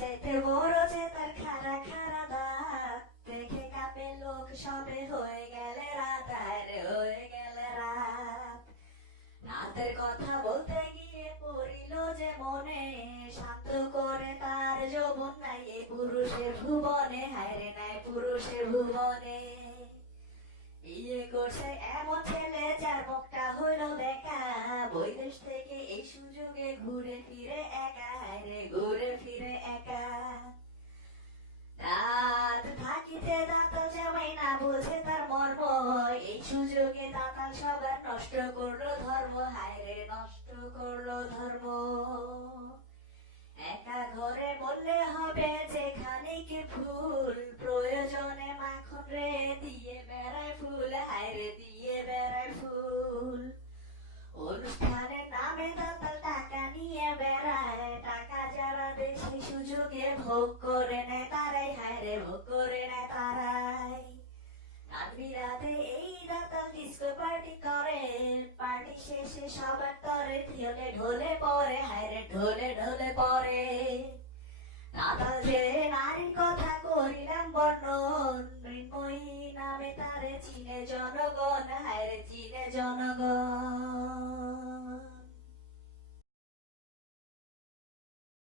চাইতে বড় যে তার খাড়া খাড়া দাঁত, দেখে কাঁপে লোক সবে হয়ে গেলে রাত, আরে হয়ে গেলে রাত। রাতের কথা বলতে গিয়ে পড়িল যে মনে, শান্ত করে তার যৌবন নাই এই পুরুষের ভুবনে, হায়রে নাই পুরুষের ভুবনে। বিয়ে করছে এমন ছেলে যার মুখটা হইল দেখা, বৈদেশ থেকে এই সুযোগে ঘুরে ফিরে একা, হায়রে ঘুরে ফিরে একা। রাত থাকিতে দাঁতাল জামাই না বোঝে তার মর্ম, এই সুযোগে দাঁতাল সবার নষ্ট করলো ধর্ম, হায়রে নষ্ট করলো ধর্ম। একা ঘরে বললে হবে যেখানে কি ফুল, প্রয়োজনে মাখন রে দিয়ে বেড়ায় ফুল, হায়রে দিয়ে বেড়ায় ফুল। অনুষ্ঠানের নামে দাতাল টাকা নিয়ে বেড়ায়, টাকা যারা দেশে সুযোগে ভোগ করে নেয় তারাই, হায়রে ভোগ করে নেয় তারাই। রাতে এই দাতাল ডিস্কো পার্টি করে, পার্টি শেষে সবার তরে ঢলে ঢলে পরে, হায়রে ঢলে ঢলে পরে। দাতাল যে নারীর কথা